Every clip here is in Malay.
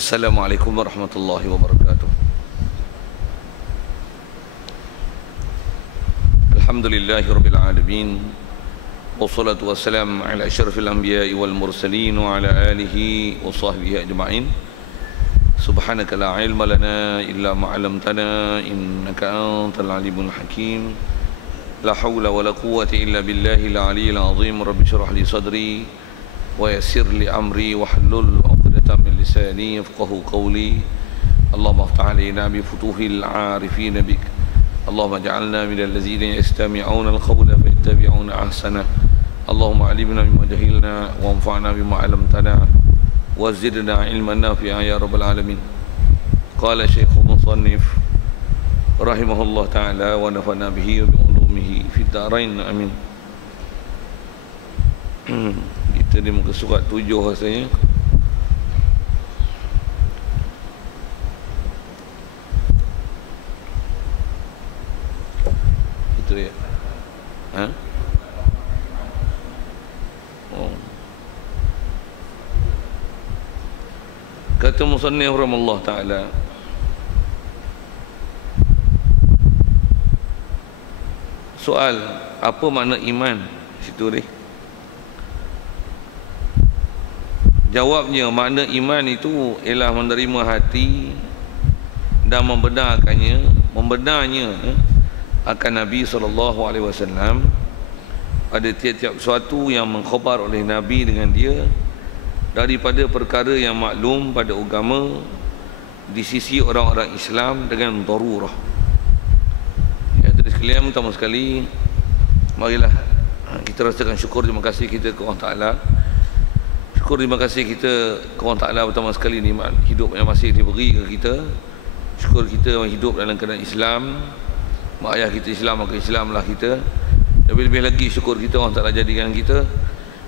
Assalamualaikum warahmatullahi wabarakatuh. Alhamdulillahirabbil alamin. Wassalatu wassalamu ala asyrafil anbiya'i wal mursalin wa ala alihi wa sahbihi ajma'in. Subhanaka la ilma lana illa ma 'allamtana innaka antal alimul hakim. La haula wala quwwata illa billahil aliyyil azim. Rabbi shrah li sadri wa yassir li amri wahlul 'uqdatam min lisani yafqahu qawli. Allahumma iftah 'alaina bi futuhil 'arifin bik. Allahumma ij'alna minal ladzina yastami'una al-qawla fayattabi'una ahsana. Allahumma 'allimna bima jahilna wanfa'na bima 'allamtana wa zidna 'ilman nafi'a ya rabbal alamin. Qala Syekhul Musannif rahimahullah ta'ala wa nafa'na bihi wa bi ulumihi fid dharain amin. Kita di muka surat 7 rasanya. Itu ya. Ha? Oh. Kata musannif rahimahullah ta'ala, soal apa makna iman situ ni? Jawabnya, makna iman itu ialah menerima hati dan membenarkannya akan Nabi SAW pada tiap-tiap sesuatu yang mengkhabar oleh Nabi dengan dia daripada perkara yang maklum pada agama di sisi orang-orang Islam dengan darurah. Ya, terus sekalian, pertama sekali marilah kita rasakan syukur, terima kasih kita ke Allah Ta'ala. Syukur, terima kasih kita ke Allah Ta'ala pertama sekali nikmat hidup yang masih diberi ke kita. Syukur kita hidup dalam keadaan Islam. Mak ayah kita Islam, maka Islamlah kita. Lebih-lebih lagi syukur kita Allah Ta'ala jadikan kita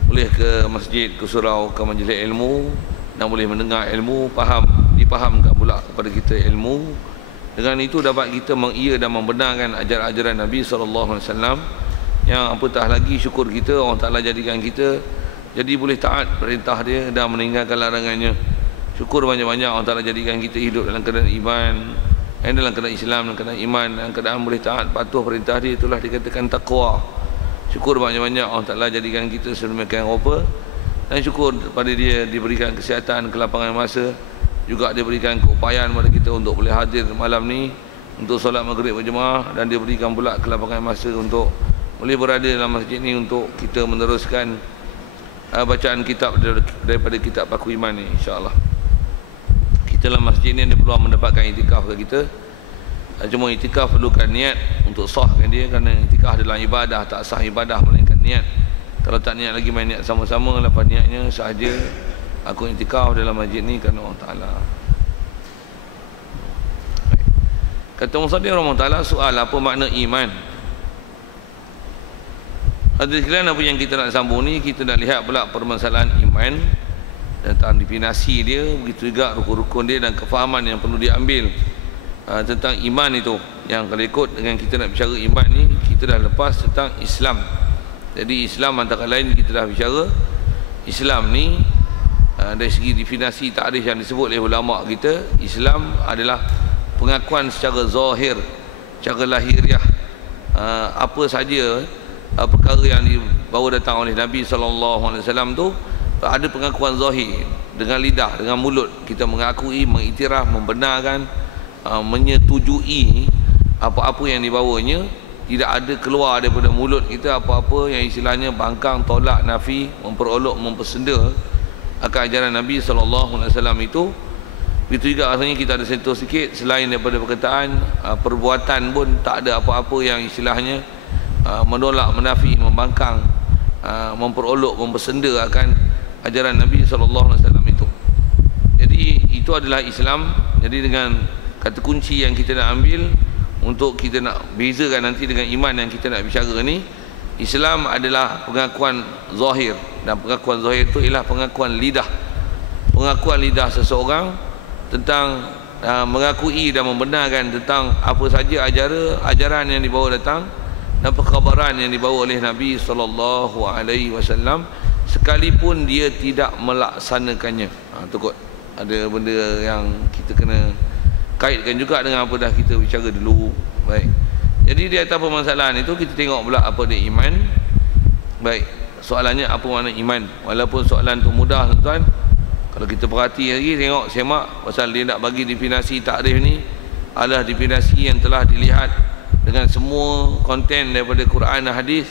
boleh ke masjid, ke surau, ke majlis ilmu dan boleh mendengar ilmu, dipahamkan pula kepada kita ilmu. Dengan itu dapat kita mengiya dan membenarkan ajaran-ajaran Nabi SAW. Yang apatah lagi syukur kita Allah Ta'ala jadikan kita jadi boleh taat perintah dia dan meninggalkan larangannya. Syukur banyak-banyak Allah Ta'ala jadikan kita hidup dalam keadaan iman, dalam keadaan Islam, dalam keadaan iman, dalam keadaan boleh taat patuh perintah dia. Itulah dikatakan taqwa. Syukur banyak-banyak Allah Ta'ala jadikan kita sedemikian rupa. Dan syukur pada dia diberikan kesihatan, kelapangan masa, juga dia berikan keupayaan kepada kita untuk boleh hadir malam ni untuk solat maghrib berjemaah, dan dia berikan pula kelapangan masa untuk boleh berada dalam masjid ni untuk kita meneruskan bacaan kitab daripada kitab Paku Iman ni, insya-Allah. Kita dalam masjid ni ada peluang mendapatkan itikaf ke kita. Cuma itikaf perlukan niat untuk sahkan dia, kerana itikaf adalah ibadah, tak sah ibadah melainkan niat. Kalau tak niat lagi main niat sama-sama, lepas niatnya sahaja aku itikaf dalam masjid ni kerana Allah Ta'ala. Kata Musannif rahimahullah ta'ala, soal apa makna iman. Hadirin sekalian, apa yang kita nak sambung ni, kita nak lihat pula permasalahan iman, tentang definisi dia, begitu juga rukun-rukun dia dan kefahaman yang perlu diambil tentang iman itu. Yang kalau ikut dengan kita nak bicara iman ni, kita dah lepas tentang Islam. Jadi Islam antara lain kita dah bicara. Islam ni dari segi definisi takrif yang disebut oleh ulama kita, Islam adalah pengakuan secara zahir, secara lahiriah, apa saja perkara yang dibawa datang oleh Nabi SAW tu ada pengakuan zahir dengan lidah, dengan mulut kita mengakui, mengiktiraf, membenarkan, menyetujui apa-apa yang dibawanya. Tidak ada keluar daripada mulut kita apa-apa yang istilahnya bangkang, tolak, nafi, memperolok, mempersenda akan ajaran Nabi SAW itu. Begitu juga rasanya kita ada sentuh sikit selain daripada perkataan, perbuatan pun tak ada apa-apa yang istilahnya menolak, menafi, membangkang, memperolok, mempersenda akan ajaran Nabi SAW itu. Jadi itu adalah Islam. Jadi dengan kata kunci yang kita nak ambil untuk kita nak bezakan nanti dengan iman yang kita nak bicara ni, Islam adalah pengakuan zahir, dan pengakuan zahir itu ialah pengakuan lidah. Pengakuan lidah seseorang tentang mengakui dan membenarkan tentang apa saja ajaran yang dibawa datang dan perkhabaran yang dibawa oleh Nabi SAW, sekalipun dia tidak melaksanakannya. Itu kot ada benda yang kita kena kaitkan juga dengan apa dah kita bicara dulu. Baik. Jadi di atas permasalahan itu kita tengok pula apa dia iman. Baik. Soalannya apa makna iman? Walaupun soalan tu mudah tuan-tuan, kalau kita perhati lagi, tengok semak pasal dia nak bagi definisi takrif ni adalah definisi yang telah dilihat dengan semua konten daripada Quran dan hadis.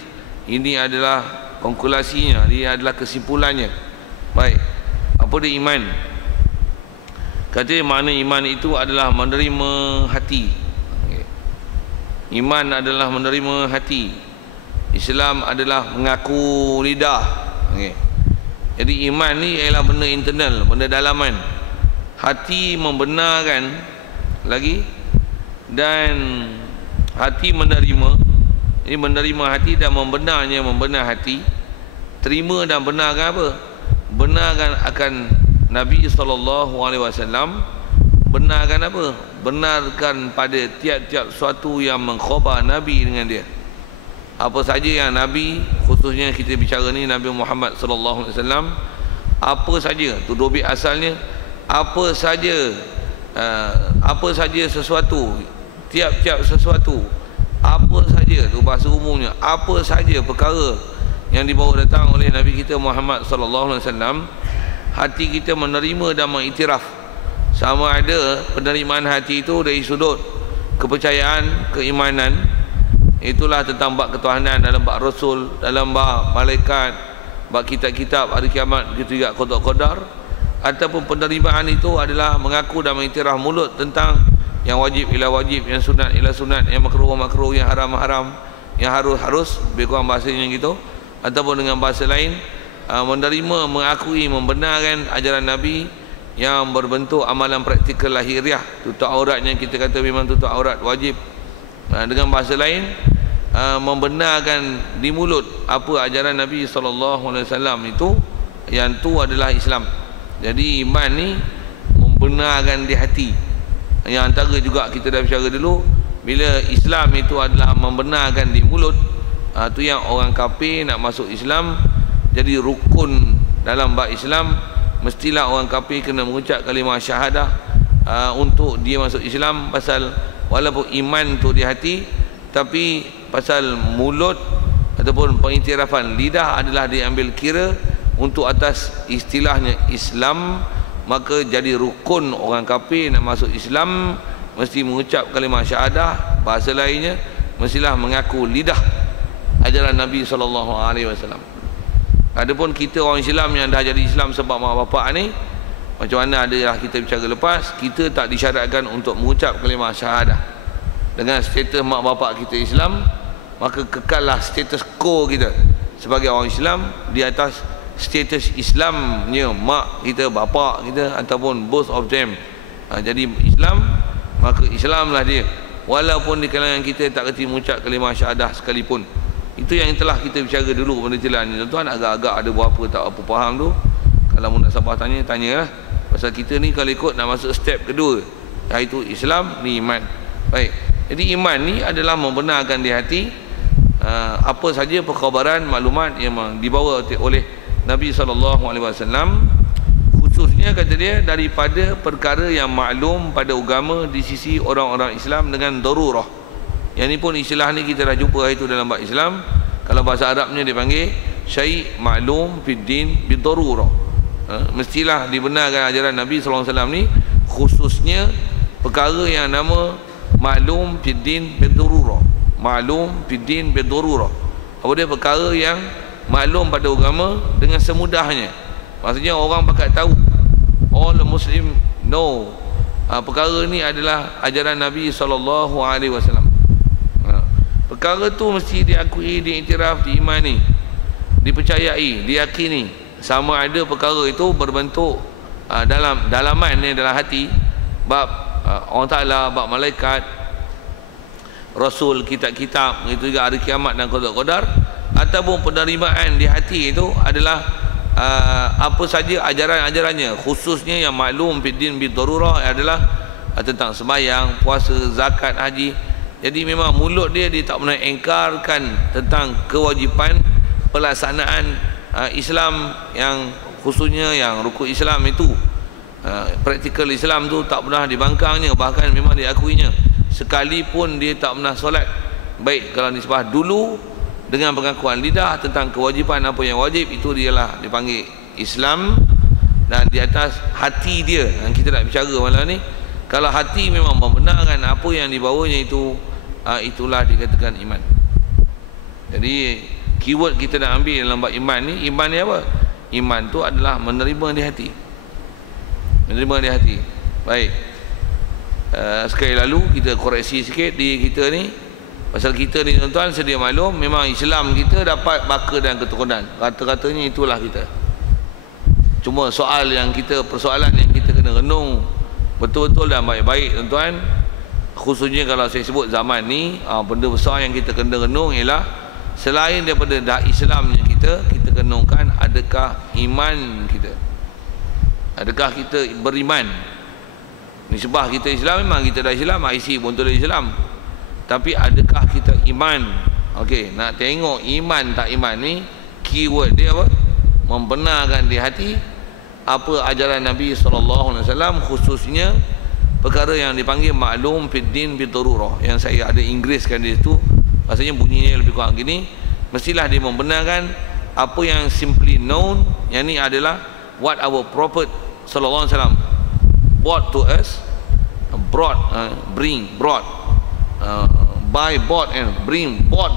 Ini adalah konkulasinya, dia adalah kesimpulannya. Baik. Apa dia iman? Katanya makna iman itu adalah menerima hati. Iman adalah menerima hati. Islam adalah mengaku lidah. Jadi iman ni ialah benda internal, benda dalaman. Hati membenarkan lagi, dan hati menerima. Ini menerima hati dan membenarnya, membenar hati. Terima dan benarkan apa? Benarkan akan Nabi SAW. Benarkan apa? Benarkan pada tiap-tiap suatu yang mengkhabar Nabi dengan dia. Apa saja yang Nabi, khususnya kita bicara ni Nabi Muhammad SAW, apa saja tu dobit asalnya, apa saja sesuatu, tiap-tiap sesuatu, apa saja tu bahasa umumnya, apa saja perkara yang dibawa datang oleh Nabi kita Muhammad SAW, hati kita menerima dan mengiktiraf. Sama ada penerimaan hati itu dari sudut kepercayaan, keimanan, itulah tentang bab ketuhanan, dalam bab Rasul, dalam bab malaikat, bab kitab-kitab, hari kiamat, begitu juga qada-qadar. Ataupun penerimaan itu adalah mengaku dan mengiktiraf mulut tentang yang wajib ialah wajib, yang sunat ialah sunat, yang makruh makruh, yang haram haram, yang harus, lebih kurang bahasanya gitu. Ataupun dengan bahasa lain, menerima, mengakui, membenarkan ajaran Nabi yang berbentuk amalan praktikal lahiriah. Tutup auratnya kita kata memang tutup aurat wajib. Dengan bahasa lain, membenarkan di mulut apa ajaran Nabi SAW itu, yang tu adalah Islam. Jadi iman ni membenarkan di hati. Yang antara juga kita dah bicara dulu, bila Islam itu adalah membenarkan di mulut, tu yang orang kafir nak masuk Islam, jadi rukun dalam bab Islam, mestilah orang kafir kena mengucap kalimah syahadah untuk dia masuk Islam. Pasal walaupun iman tu di hati, tapi pasal mulut ataupun pengiktirafan lidah adalah diambil kira untuk atas istilahnya Islam, maka jadi rukun orang kafir nak masuk Islam mesti mengucap kalimah syahadah. Bahasa lainnya, mestilah mengaku lidah ajaran Nabi SAW. Adapun kita orang Islam yang dah jadi Islam sebab mak bapak ni, macam mana adalah kita bicara lepas, kita tak disyaratkan untuk mengucap kalimah syahadah. Dengan status mak bapak kita Islam, maka kekallah status quo kita sebagai orang Islam di atas status Islamnya mak kita, bapak kita, ataupun both of them. Jadi Islam, maka Islamlah dia, walaupun di kalangan kita tak kerti mengucap kalimah syahadah sekalipun. Itu yang telah kita bicara dulu penelitian ni tuan-tuan. Agak-agak ada berapa tak apa faham tu, kalau munasabah tanyalah. Pasal kita ni kalau ikut nak masuk step kedua, iaitu Islam ni iman. Baik. Jadi iman ni adalah membenarkan di hati apa saja perkhabaran, maklumat yang dibawa oleh Nabi SAW, khususnya kata dia daripada perkara yang maklum pada agama di sisi orang-orang Islam dengan darurah. Yang ni pun istilah ni kita dah jumpa itu dalam bab Islam. Kalau bahasa Arabnya dipanggil syai' maklum fid din bidarurah. Mestilah dibenarkan ajaran Nabi SAW ni, khususnya perkara yang nama maklum fid din bidarurah. Maklum fid din bidarurah. Apa dia? Perkara yang maklum pada agama dengan semudahnya. Maksudnya orang pakat tahu, all Muslim know perkara ni adalah ajaran Nabi SAW. Perkara tu mesti diakui, diiktiraf, diimani, dipercayai, diyakini. Sama ada perkara itu berbentuk dalam dalaman ni, dalam hati, bab Allah Ta'ala, bab malaikat, Rasul, kitab-kitab, itu juga hari kiamat dan qada-qadar, ataupun penerimaan di hati itu adalah apa saja ajaran-ajarannya, khususnya yang maklum fiddin bidarurah adalah tentang sembahyang, puasa, zakat, haji. Jadi memang mulut dia tak pernah engkarkan tentang kewajipan pelaksanaan Islam, yang khususnya yang rukun Islam itu. praktikal Islam tu tak pernah dibangkangnya, bahkan memang diakuinya. Sekalipun dia tak pernah solat, baik kalau nisbah dulu dengan pengakuan lidah tentang kewajipan apa yang wajib, itu dialah dipanggil Islam. Dan di atas hati dia yang kita nak bicara malam ni, kalau hati memang membenarkan apa yang dibawanya itu, itulah dikatakan iman. Jadi keyword kita nak ambil dalam bab iman ni apa? Iman tu adalah menerima di hati. Menerima di hati. Baik. Sekali lalu kita koreksi sikit diri kita ni. Pasal kita ni tuan-tuan sedia maklum, memang Islam kita dapat baka dan keturunan. Kata-katanya itulah kita. Cuma persoalan yang kita kena renung betul-betul dan baik-baik tuan-tuan. Khususnya kalau saya sebut zaman ni, benda besar yang kita kena renung ialah selain daripada dah Islamnya kita renungkan adakah iman kita. Adakah kita beriman? Nisbah kita Islam, memang kita dah Islam, IC pun tu dah Islam. Tapi adakah kita iman? Okey, nak tengok iman tak iman ni, keyword dia apa? Membenarkan di hati apa ajaran Nabi SAW, khususnya perkara yang dipanggil maklum fiddin bidarurah, yang saya ada Inggeriskan di situ. Maksudnya bunyinya lebih kurang gini, mestilah dia membenarkan apa yang simply known, yang ni adalah what our Prophet SAW brought to us, brought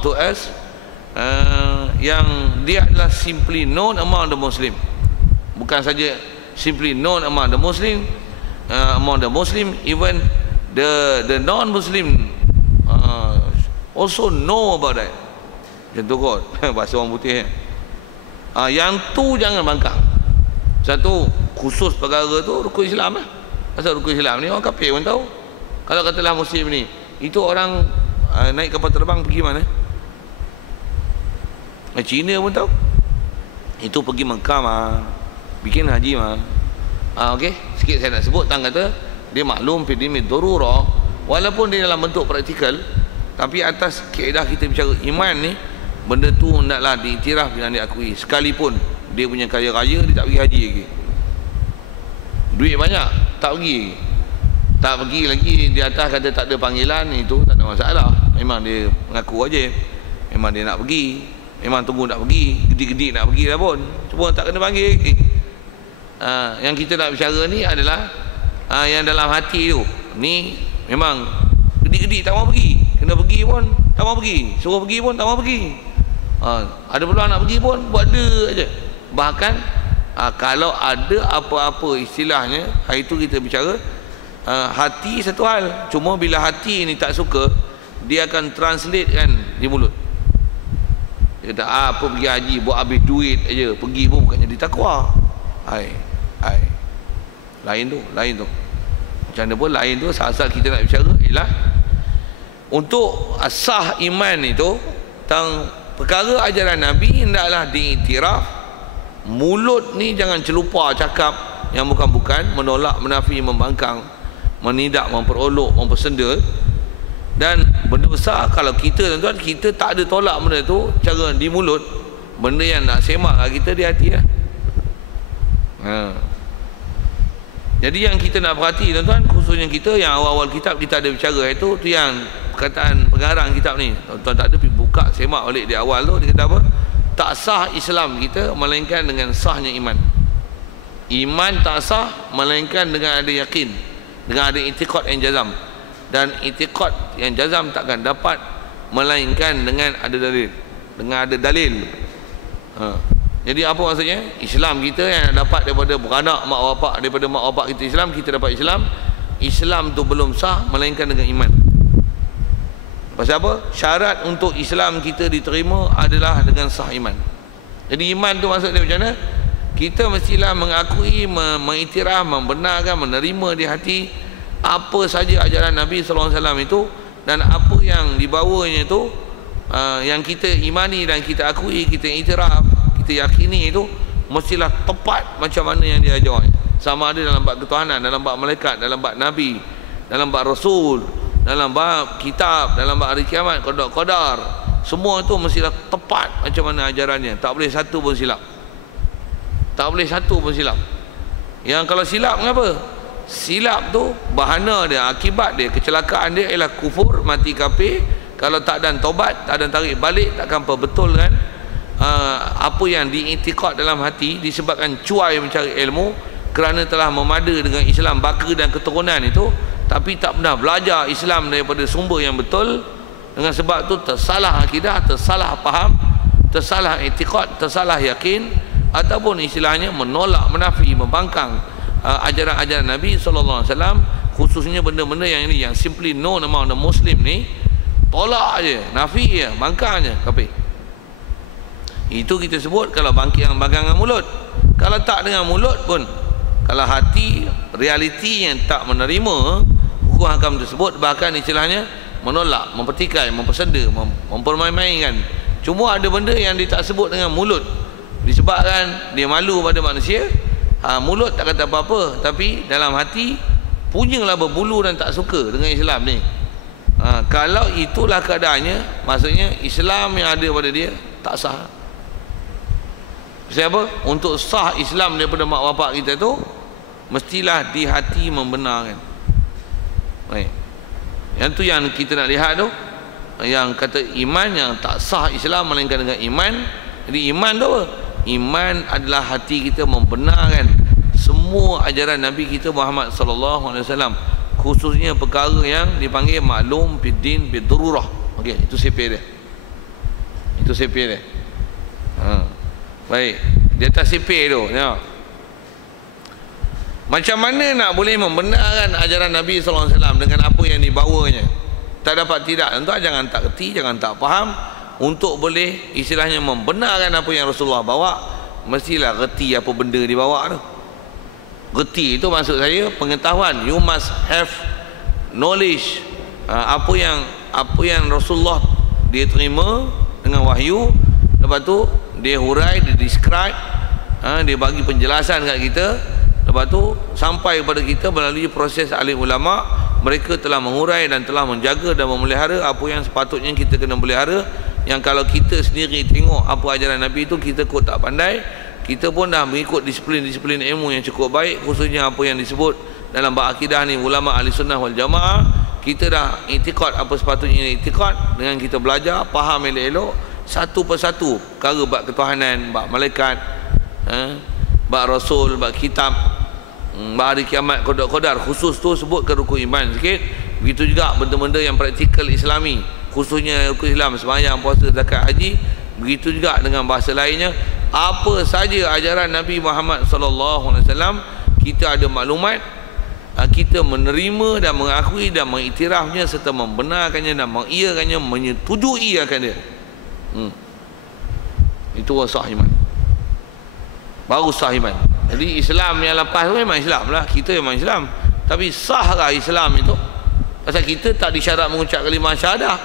to us, yang dia adalah simply known among the Muslim. Bukan saja simply known among the Muslim, even the non-Muslim also know about that. Macam tu kot bahasa orang putih. Yang tu jangan bangkang. Satu khusus perkara tu rukun Islam lah. Pasal rukun Islam ni orang kafir pun tahu. Kalau katalah Muslim ni, itu orang naik kapal terbang pergi mana? Cina pun tahu. Itu pergi Mekah mah, bikin haji mah. Okey, sikit saya nak sebut tentang kata dia maklum fiddin bidarurah, walaupun dia dalam bentuk praktikal, tapi atas kaedah kita bicara iman ni, benda tu hendaklah diiktiraf dan diakui. Sekalipun dia punya kaya raya, dia tak pergi haji lagi, duit banyak, tak pergi, tak pergi lagi. Di atas kata tak ada panggilan, itu tak ada masalah. Memang dia mengaku wajib, memang dia nak pergi, memang tunggu nak pergi, gedi-gedi nak pergi dah pun, cuma tak kena panggil. Yang kita nak bicara ni adalah yang dalam hati tu ni, memang gedi-gedi tak mau pergi, kena pergi pun tak mau pergi, suruh pergi pun tak mau pergi. Ada peluang nak pergi pun buat dia aja. Bahkan kalau ada apa-apa istilahnya, hari itu kita bicara hati satu hal, cuma bila hati ni tak suka, dia akan translate kan di mulut. Dia kata apa pergi haji buat habis duit aja, pergi pun bukannya jadi takwa. Lain tu macam mana pun lain tu. Asal kita nak bicara ialah untuk sah iman itu, tentang perkara ajaran Nabi hendaklah diiktiraf. Mulut ni jangan celupa cakap yang bukan-bukan, menolak, menafi, membangkang, menidak, memperolok, mempersenda. Dan benda besar kalau kita tuan-tuan, kita tak ada tolak benda tu cara di mulut, benda yang nak semak kita di hati lah. Jadi yang kita nak perhati tuan-tuan, khususnya kita yang awal-awal kitab kita ada bicara itu, tu yang perkataan pengarang kitab ni, tuan-tuan tak ada pergi buka semak balik di awal tu. Dia kata apa? Tak sah Islam kita melainkan dengan sahnya iman. Iman tak sah melainkan dengan ada yakin, dengan ada i'tiqad yang jazam. Dan i'tiqad yang jazam takkan dapat melainkan dengan ada dalil, dengan ada dalil. Jadi apa maksudnya? Islam kita yang dapat daripada beranak mak bapak, daripada mak bapak kita Islam, kita dapat Islam. Islam tu belum sah melainkan dengan iman. Pasal apa? Syarat untuk Islam kita diterima adalah dengan sah iman. Jadi iman tu maksudnya macam mana? Kita mestilah mengakui, mengiktiraf, membenarkan, menerima di hati apa saja ajaran Nabi SAW itu, dan apa yang dibawanya itu, yang kita imani dan kita akui, kita iktiraf, kita yakini itu mestilah tepat macam mana yang dia ajar. Sama ada dalam bab ketuhanan, dalam bab malaikat, dalam bab Nabi, dalam bab Rasul, dalam bab kitab, dalam bab hari kiamat, qadar, semua itu mestilah tepat macam mana ajarannya. Tak boleh satu pun silap. Tak boleh satu pun silap. Yang kalau silap kenapa? Silap tu bahana dia, akibat dia, kecelakaan dia ialah kufur, mati kafir. Kalau tak ada taubat, tak ada tarik balik, takkan betul kan apa yang diiktikad dalam hati disebabkan cuai mencari ilmu kerana telah memada dengan Islam baka dan keturunan itu, tapi tak pernah belajar Islam daripada sumber yang betul. Dengan sebab tu tersalah akidah, tersalah faham, tersalah iktikad, tersalah yakin, ataupun istilahnya menolak, menafi, membangkang ajaran-ajaran Nabi SAW, khususnya benda-benda yang ini, yang simply known among the Muslim ni, tolak je, nafi je, bangkang je, kafir. Itu kita sebut kalau bangkang dengan mulut. Kalau tak dengan mulut pun, kalau hati, realiti yang tak menerima hukum hakam tersebut, bahkan istilahnya menolak, mempertikai, mempersenda, mempermain-mainkan. Cuma ada benda yang dia tak sebut dengan mulut, disebabkan dia malu pada manusia. Mulut tak kata apa-apa, tapi dalam hati punyalah berbulu dan tak suka dengan Islam ni. Kalau itulah keadaannya, maksudnya Islam yang ada pada dia tak sah. Sebab untuk sah Islam daripada mak bapak kita tu, mestilah di hati membenarkan. Baik. Yang tu yang kita nak lihat tu, yang kata iman yang tak sah Islam melainkan dengan iman. Jadi iman tu apa? Iman adalah hati kita membenarkan semua ajaran Nabi kita Muhammad sallallahu alaihi wasallam, khususnya perkara yang dipanggil maklum biddin bidururah. Okey, itu CP dia. Itu CP dia. Baik, di atas CP tu ya. Macam mana nak boleh membenarkan ajaran Nabi SAW dengan apa yang dibawanya? Tak dapat tidak, tentu jangan tak kerti, jangan tak faham. Untuk boleh istilahnya membenarkan apa yang Rasulullah bawa, mestilah kerti apa benda dibawa tu. Kerti itu maksud saya pengetahuan. You must have knowledge. Apa yang Rasulullah dia terima dengan wahyu, lepas tu dia hurai, dia describe, dia bagi penjelasan kat kita. Lepas tu sampai kepada kita melalui proses alim ulama. Mereka telah mengurai dan telah menjaga dan memelihara apa yang sepatutnya kita kena pelihara. Yang kalau kita sendiri tengok apa ajaran Nabi itu, kita kot tak pandai, kita pun dah mengikut disiplin-disiplin ilmu yang cukup baik, khususnya apa yang disebut dalam bab akidah ni ulama ahli sunnah wal jamaah. Kita dah iktikad apa sepatutnya iktikad, dengan kita belajar faham elok-elok satu persatu perkara bab ketuhanan, bab malaikat, bab rasul, bab kitab, bab hari kiamat, qadar, khusus tu sebut ke rukun iman sikit. Begitu juga benda-benda yang praktikal Islami, khususnya rukun Islam, sembahyang, puasa, zakat, haji. Begitu juga dengan bahasa lainnya, apa saja ajaran Nabi Muhammad sallallahu alaihi wasallam, kita ada maklumat, kita menerima dan mengakui dan mengiktirafnya serta membenarkannya dan mengiyakannya, menyetujui akan dia. Itu sah iman, baru sah iman. Jadi Islam yang lepas tu memang Islam lah, kita memang Islam, tapi sahkah Islam itu? Pasal kita tak disyarat mengucap kalimah syahadah.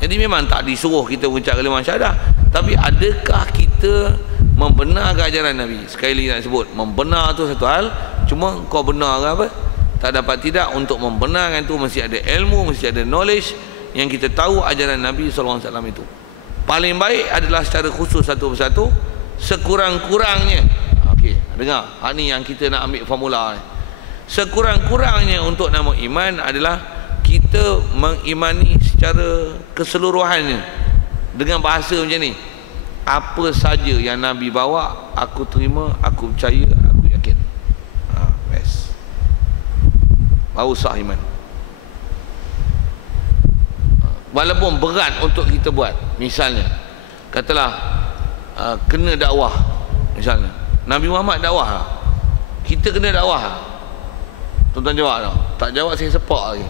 Jadi memang tak disuruh kita mengucap kalimah syahadah, tapi adakah kita membenarkan ajaran Nabi? Sekali lagi nak sebut, membenar tu satu hal, cuma kau benar ke apa? Tak dapat tidak, untuk membenarkan tu mesti ada ilmu, mesti ada knowledge yang kita tahu ajaran Nabi SAW itu. Paling baik adalah secara khusus satu persatu, sekurang-kurangnya. Okey, dengar, hak ni yang kita nak ambil formula ni. Sekurang-kurangnya untuk nama iman adalah kita mengimani secara keseluruhannya dengan bahasa macam ni. Apa saja yang Nabi bawa, aku terima, aku percaya, aku yakin. Best. Baru sah iman. Walaupun berat untuk kita buat. Misalnya, katalah kena dakwah. Misalnya, Nabi Muhammad dakwah, kita kena dakwah. Tuan-tuan jawab tak? Tak jawab saya sepak lagi.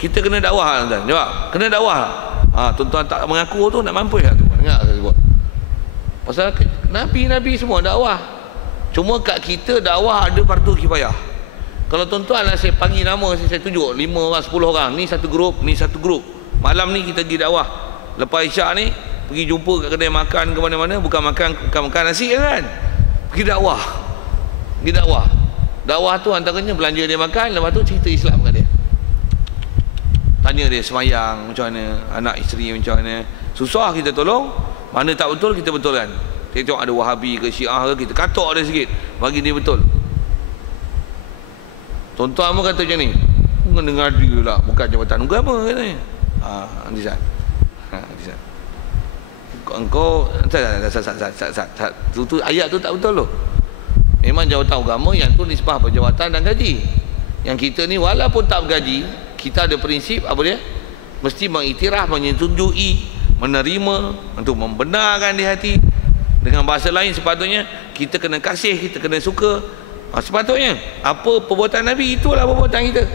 Kita kena dakwah, tuan-tuan. Jawab, kena dakwah. Tuan-tuan tak mengaku tu nak mampu tak tu? Dengar saya sebut. Pasal Nabi-Nabi semua dakwah. Cuma kat kita dakwah ada fardu kifayah. Kalau tuan-tuan lah saya panggil nama, saya tunjuk 5 orang, 10 orang, ni satu grup, ni satu grup. Malam ni kita pergi dakwah. Lepas isyak ni pergi jumpa kat kedai makan ke mana-mana, bukan makan nasi kan. Pergi dakwah. Pergi dakwah. Dakwah tu antaranya belanja dia makan, lepas tu cerita Islam kat dia. Tanya dia semayang macam mana, anak isteri macam mana. Susah kita tolong, mana tak betul kita betulkan. Tengok ada Wahabi ke Syiah ke, kita katok dia sikit, bagi dia betul. Tuan-tuan pun kata macam ni, dengar dia lah, bukan jabatan agama katanya. Andisan. Andisan. Engkau tu ayat tu tak betul tu. Memang jawatan agama yang tu nisbah berjawatan dan gaji. Yang kita ni walaupun tak bergaji, kita ada prinsip apa dia? Mesti mengiktiraf, menyetujui, menerima, untuk membenarkan di hati. Dengan bahasa lain sepatutnya kita kena kasih, kita kena suka. Sepatutnya apa perbuatan Nabi, itulah perbuatan kita.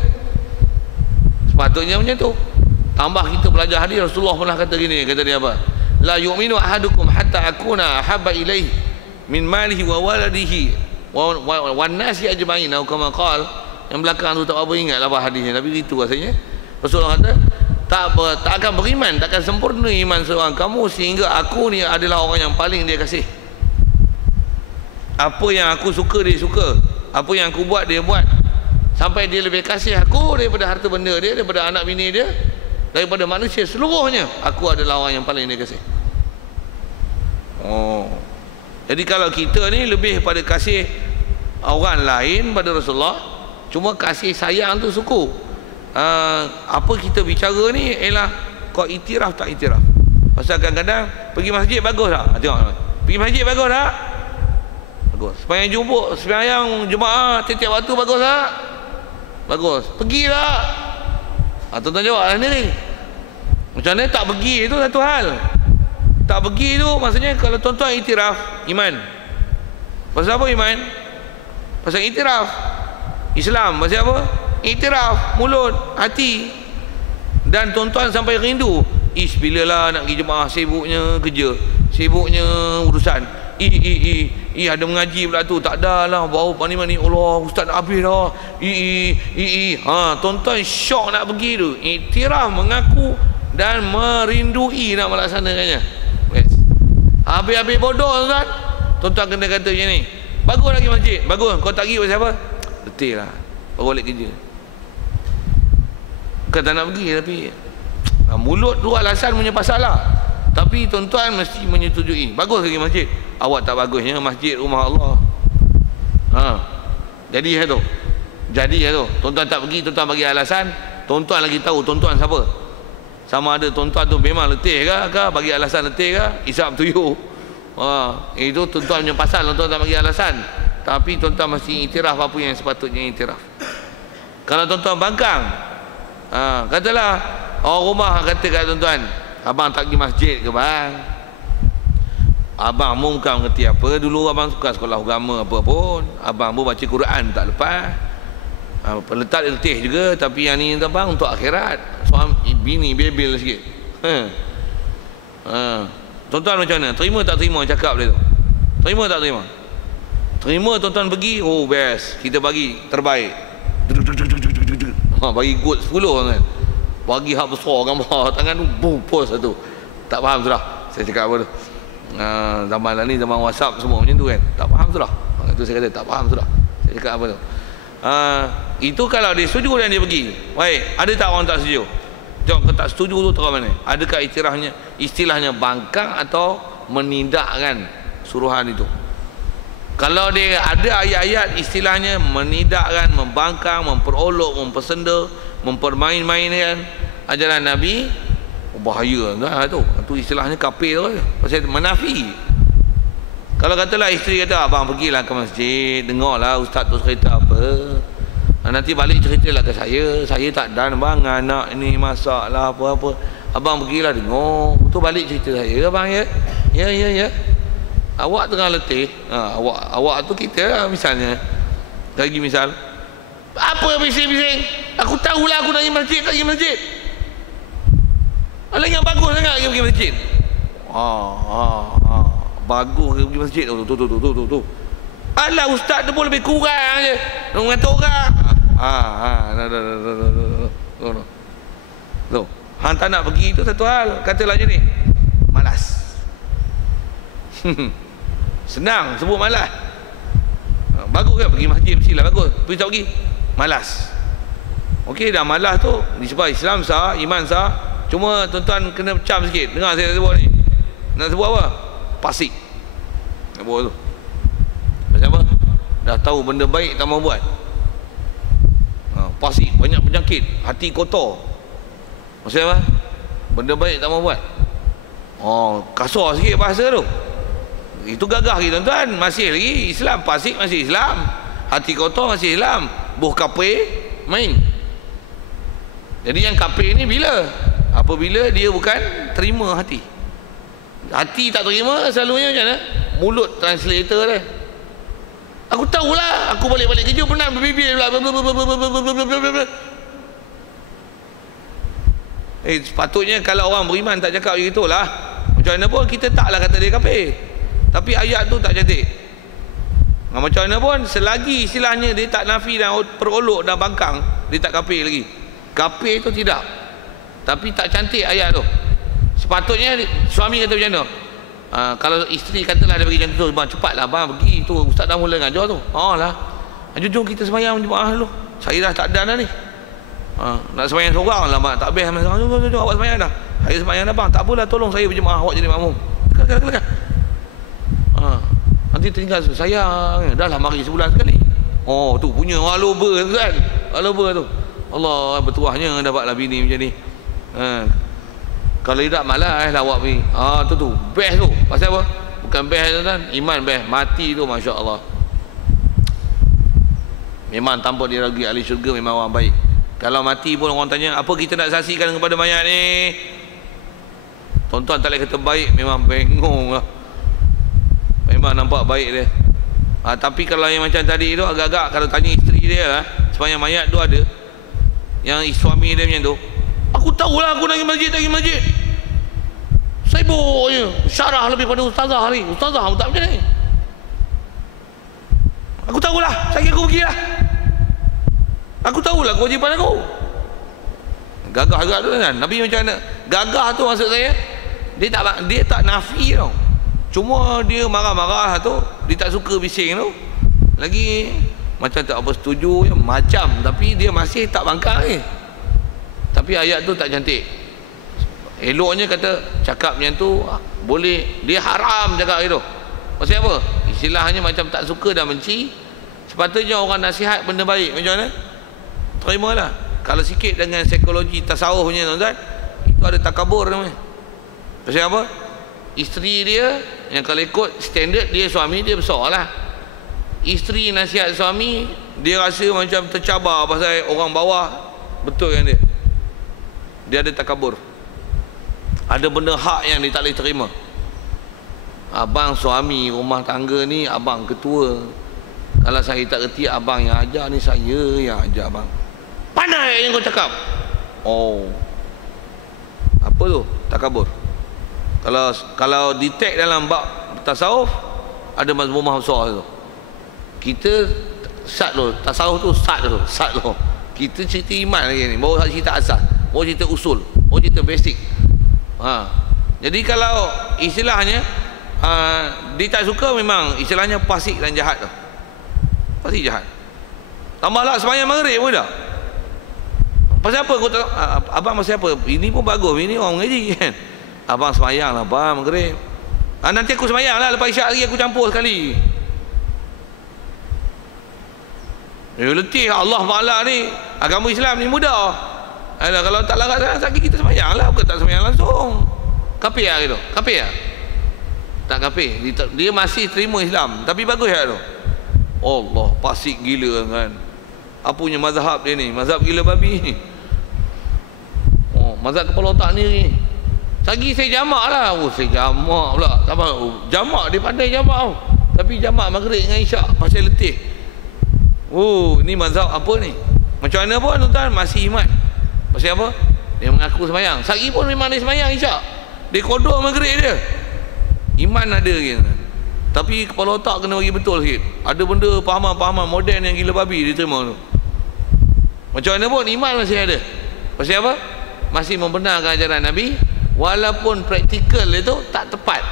Sepatutnya macam tu. Tambah kita belajar hadis, Rasulullah pernah kata gini, kata dia apa? La yu'minu ahadukum hatta akuna ahabba ilaihi min malihi wa waladihi wa nasi ajma'in, atau kama qala. Yang belakang tu tak apa ingat lah hadisnya, tapi itu rasanya Rasulullah kata tak akan beriman, tak akan sempurna iman seorang kamu sehingga aku ni adalah orang yang paling dia kasih. Apa yang aku suka dia suka, apa yang aku buat dia buat, sampai dia lebih kasih aku daripada harta benda dia, daripada anak bini dia, daripada manusia seluruhnya. Aku adalah orang yang paling dia kasih. Jadi kalau kita ni lebih pada kasih orang lain pada Rasulullah, cuma kasih sayang tu suku. Apa kita bicara ni ialah kau iktiraf tak iktiraf. Pasal kadang-kadang pergi masjid bagus tak? Tengok, pergi masjid bagus tak? Bagus. Sembahyang Jumaat tiap-tiap waktu bagus tak? Bagus. Pergi tak? Tuan-tuan jawab sendiri. Macam mana tak pergi itu satu hal. Tak pergi tu maksudnya kalau tuan-tuan iktiraf iman. Pasal apa iman? Pasal iktiraf. Islam pasal apa? Iktiraf mulut, hati. Dan tuan-tuan sampai rindu, bilalah nak pergi jemaah, sibuknya kerja, sibuknya urusan. Ada mengaji pula tu, tak ada lah, bau mani-mani, Allah ustaz nak habis dah. Tuan-tuan syok nak pergi tu. Iktiraf, mengaku dan merindui nak melaksanakannya. Habis-habis bodoh tuan-tuan. Tuan-tuan kena kata macam ni, bagus lagi masjid, bagus. Kau tak pergi pasal apa? Betul lah, baru balik kerja. Bukan tak nak pergi, tapi mulut tu alasan punya pasal lah. Tapi tuan-tuan mesti menyetujui. Bagus lagi masjid. Awak tak bagusnya masjid rumah Allah. Jadi tu. Tuan-tuan tak pergi, tuan-tuan bagi alasan. Tuan-tuan lagi tahu tuan-tuan siapa. Sama ada tuan-tuan tu memang letih ke bagi alasan letih ke, isap tuyul. Itu tuan-tuan punya pasal, tuan-tuan tak bagi alasan. Tapi tuan-tuan mesti iktiraf apa yang sepatutnya iktiraf. Kalau tuan-tuan bangkang, katalah orang rumah kata kat tuan-tuan, abang tak pergi masjid ke bang? Abang pun bukan mengerti apa. Dulu abang suka sekolah agama apa pun. Abang pun baca Quran tak lepas. Letak letih juga. Tapi yang ni abang untuk akhirat. Suami bini bebel sikit. Tuan-tuan macam mana? Terima tak terima cakap dia tu? Terima tak terima? Terima tuan-tuan pergi, oh best, kita bagi terbaik. Bagi good 10 kan. Bagi hak besar gambar tangan tu, boom, post satu. Tak faham sudah saya cakap apa tu. Zaman lah ni, zaman WhatsApp semua macam tu kan. Tak faham sudah. Itu saya kata tak faham sudah saya cakap apa tu. Itu kalau dia setuju dan dia pergi. Baik, ada tak orang tak setuju? Jom, kalau tak setuju tu terang mana? Adakah istilahnya bangkang atau menindakkan suruhan itu? Kalau dia ada ayat-ayat istilahnya menidakkan, membangkang, memperolok, mempersenda, mempermain-mainkan ajaran Nabi, bahaya dah tu. Itu istilahnya kafir tu. Pasal menafi. Kalau katalah isteri kata, abang pergilah ke masjid, dengarlah ustaz tu cerita apa. Nanti balik ceritalah ke saya tak dan bang, anak ni masak lah apa-apa. Abang pergilah dengar. Tu balik cerita saya abang ya. Ya. Awak tengah letih, awak tu kita lah misalnya. Lagi misal, apa bising-bising? Aku tahulah aku nak pergi masjid, tak pergi masjid. Alah yang bagus sangat pergi masjid. Bagus pergi masjid tu. Alah ustaz tu pun lebih kurang je. Nak mengata orang. Tu. Hang tak nak pergi tu satu hal. Katalah je ni. Malas. Senang sebut malas. Bagus kan pergi masjid, mestilah bagus. Pergi tak pergi, malas. Okey, dah malas tu disebab Islam sah, iman sah. Cuma tuan-tuan kena pecam sikit. Dengar saya sebut ni. Nak sebut apa? Fasik. Mabuk tu. Pasal apa? Dah tahu benda baik tak mau buat. Pasik, banyak penyakit, hati kotor. Pasal apa? Benda baik tak mau buat. Kasar sikit bahasa tu. Itu gagah kita tuan. Masih lagi Islam. Pasik masih Islam, hati kotor masih Islam. Buh kafir main. Jadi yang kafir ni bila? Apabila dia bukan terima hati. Hati tak terima, selalunya macam mana? Mulut translator dia. Aku tahulah, aku balik-balik kerja pernah berbibir pula. Sepatutnya kalau orang beriman tak cakap macam itulah. Macam mana pun kita taklah kata dia kafir. Tapi ayat tu tak cantik. Macam mana pun selagi istilahnya dia tak nafi dan perolok dan bangkang, dia tak kafir lagi. Kafir tu tidak. Tapi tak cantik ayat tu. Sepatutnya suami kata macam mana? Kalau isteri katalah dia bagi macam tu, bang cepatlah bang pergi tu, ustaz dah mula ngajar tu. Lah. Jom kita sembahyang jemaah dulu. Saya dah tak ada dah ni. Nak sembahyang seorang lah mak, tak habis. Jom awak sembahyang dah. Saya sembahyang dah bang. Tak apalah, tolong saya berjemaah, awak jadi makmum. Kelakar. Nanti tinggal sayang. Dah lah mari sebulan sekali. Tu punya waloba tu kan. Waloba tu. Allah, bertuahnya dapatlah bini macam ni. Kalau tidak malas lah awak pergi. Tu best tu. Pasal apa? Bukan best tu kan, iman best. Mati tu Masya Allah. Memang tanpa diragukan ahli syurga, memang orang baik. Kalau mati pun orang tanya, apa kita nak saksikan kepada mayat ni? Tuan-tuan tak boleh kata baik, memang bengong lah. Memang nampak baik dia. Tapi kalau yang macam tadi tu agak-agak, kalau tanya isteri dia lah, sepanjang mayat tu ada yang suami dia macam tu, aku tahulah aku nak pergi masjid. Sibuk je, syarah lebih pada ustazah ni. Ustazah tak macam ni. Aku tahulah, saya aku pergilah. Aku tahulah kewajipan aku. Gagah juga tu kan. Nabi macam mana? Gagah tu maksud saya, dia tak nafi tau. Cuma dia marah-marah tu, dia tak suka bising tu. Lagi macam tak apa setuju macam, tapi dia masih tak bangkang ni. Tapi ayat tu tak cantik. Eloknya kata cakap macam tu boleh, dia haram cakap gitu. Maksud apa? Istilahnya macam tak suka dan benci. Sepatutnya orang nasihat benda baik macam mana? Terimalah. Kalau sikit dengan psikologi tasawufnya tuan-tuan, itu ada takabur namanya. Pasal apa? Isteri dia yang kalau ikut standard dia, suami dia besar lah. Isteri nasihat suami, dia rasa macam tercabar pasal orang bawah betul kan dia. Dia ada takabur. Ada benda hak yang dia tak boleh terima. Abang suami rumah tangga ni, abang ketua. Kalau saya tak kerti, abang yang ajar ni, saya yang ajar abang. Pandai yang kau cakap. Apa tu? Takabur. Kalau detect dalam bab tasawuf, ada mazmumah besar tu. Kita sat tu, tasawuf tu sat tu. Kita cerita iman lagi ni, baru cerita asas, baru cerita usul, baru cerita basic. Jadi kalau istilahnya dia tak suka, memang istilahnya fasik dan jahat tu. Fasik jahat. Tambahlah sembahyang maghrib pun dah. Pasal apa kau abang pasal apa? Ini pun bagus, ini orang mengaji kan. Abang sembahyang lah abang maghrib. Nanti aku sembahyang lah, lepas isyak lagi aku campur sekali. Letih Allah Ta'ala ni. Agama Islam ni mudah. Kalau tak larat sakit, kita sembahyang lah. Bukan tak sembahyang langsung. Kafir lah gitu. Kafir lah. Tak kafir. Dia masih terima Islam, tapi bagus lah tu. Allah, pasik gila kan. Apa punya mazhab dia ni? Mazhab gila babi. Mazhab kepala otak ni. Lagi saya jamak lah. Saya jamak pula. Jamak, dia pandai jamak. Tapi jamak maghrib dengan isyak pasal letih. Ni mazhab apa ni? Macam mana pun tuan-tuan masih iman. Pasal apa? Dia mengaku sembahyang. Sehari pun memang dia sembahyang isyak. Dia kodok maghrib dia. Iman ada gitu. Tapi kepala otak kena bagi betul sikit. Ada benda pahaman-pahaman moden yang gila babi dia terima tu. Macam mana pun iman masih ada. Pasal apa? Masih membenarkan ajaran Nabi, walaupun praktikal itu tak tepat.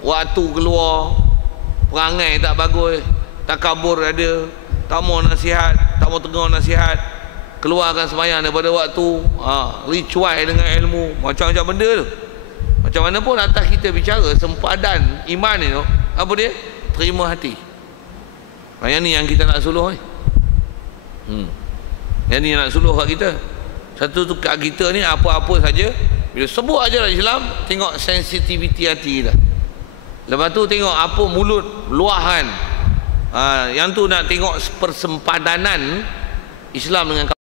Waktu keluar, perangai tak bagus, takabur ada, tak mau nasihat, tak mau tegur nasihat, keluarkan sembahyang daripada waktu, ricuai dengan ilmu, macam-macam benda tu. Macam mana pun atas kita bicara sempadan iman ni tu, Apa dia? Terima hati. Yang ni yang kita nak suluh ni. Yang ni nak suluh kat kita. Satu tu kat kita ni apa-apa saja bila sebut ajaran Islam, tengok sensitiviti hati kita. Lepas tu tengok apa mulut luahan. Yang tu nak tengok persempadanan Islam dengan